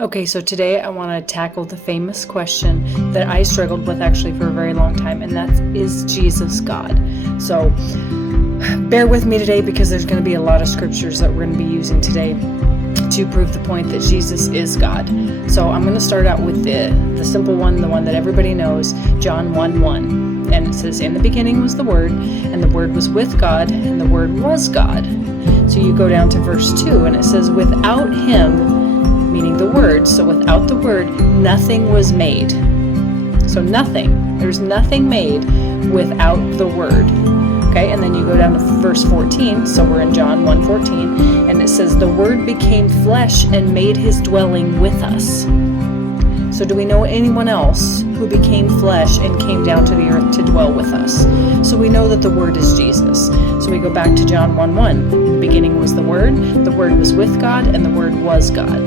Okay, so today I want to tackle the famous question that I struggled with actually for a very long time, and that is Jesus God? So bear with me today because there's going to be a lot of scriptures that we're going to be using today to prove the point that Jesus is God. So I'm going to start out with the simple one, the one that everybody knows, John 1:1. And it says, "In the beginning was the Word, and the Word was with God, and the Word was God." So you go down to verse 2, and it says, "Without Him," meaning the Word, so without the Word, nothing was made. So nothing. There's nothing made without the Word. Okay, and then you go down to verse 14, so we're in John 1:14, and it says, "The Word became flesh and made His dwelling with us." So do we know anyone else who became flesh and came down to the earth to dwell with us? So we know that the Word is Jesus. So we go back to John 1:1. In the beginning was the Word Word was with God, and the Word was God.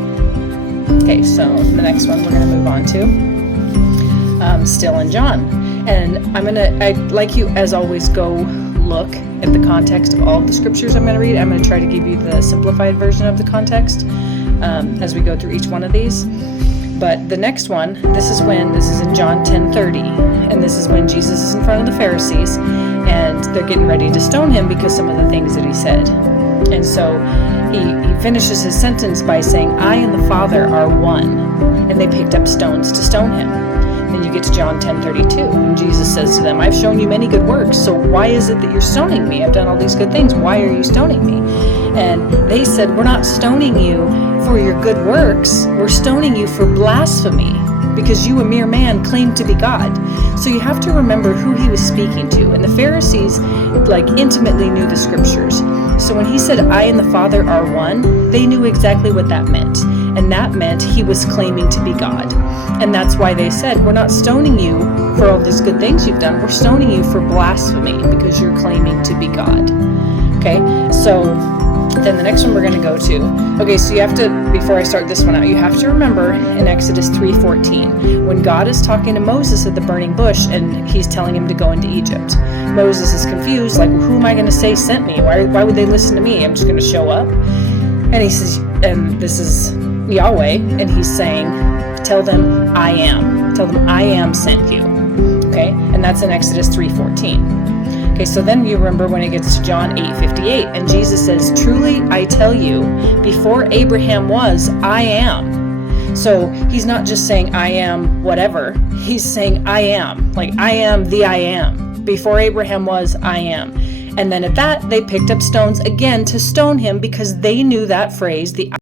Okay, so the next one we're going to move on to, still in John. And I'd like you, as always, go look at the context of all the scriptures I'm going to read. I'm going to try to give you the simplified version of the context as we go through each one of these. But the next one, this is in John 10:30, and this is when Jesus is in front of the Pharisees, and they're getting ready to stone him because some of the things that he said. And so he finishes his sentence by saying, "I and the Father are one," and they picked up stones to stone him. Then you get to John 10:32, and Jesus says to them, "I've shown you many good works, so why is it that you're stoning me? I've done all these good things. Why are you stoning me?" And they said, "We're not stoning you for your good works. We're stoning you for blasphemy, because you, a mere man, claim to be God." So you have to remember who he was speaking to. And the Pharisees intimately knew the scriptures. So when he said, "I and the Father are one," they knew exactly what that meant. And that meant he was claiming to be God. And that's why they said, "We're not stoning you for all these good things you've done. We're stoning you for blasphemy because you're claiming to be God." Okay, so then the next one we're going to go to. Okay, so you have to, before I start this one out, you have to remember in Exodus 3:14, when God is talking to Moses at the burning bush and he's telling him to go into Egypt. Moses is confused, who am I going to say sent me? Why would they listen to me? I'm just going to show up. And he says, and this is Yahweh, and he's saying, "Tell them I am. Tell them I am sent you." Okay, and that's in Exodus 3:14. Okay, so then you remember when it gets to John 8:58, and Jesus says, "Truly I tell you, before Abraham was, I am." So he's not just saying I am whatever, he's saying I am, I am the I am. Before Abraham was, I am. And then at that, they picked up stones again to stone him because they knew that phrase, the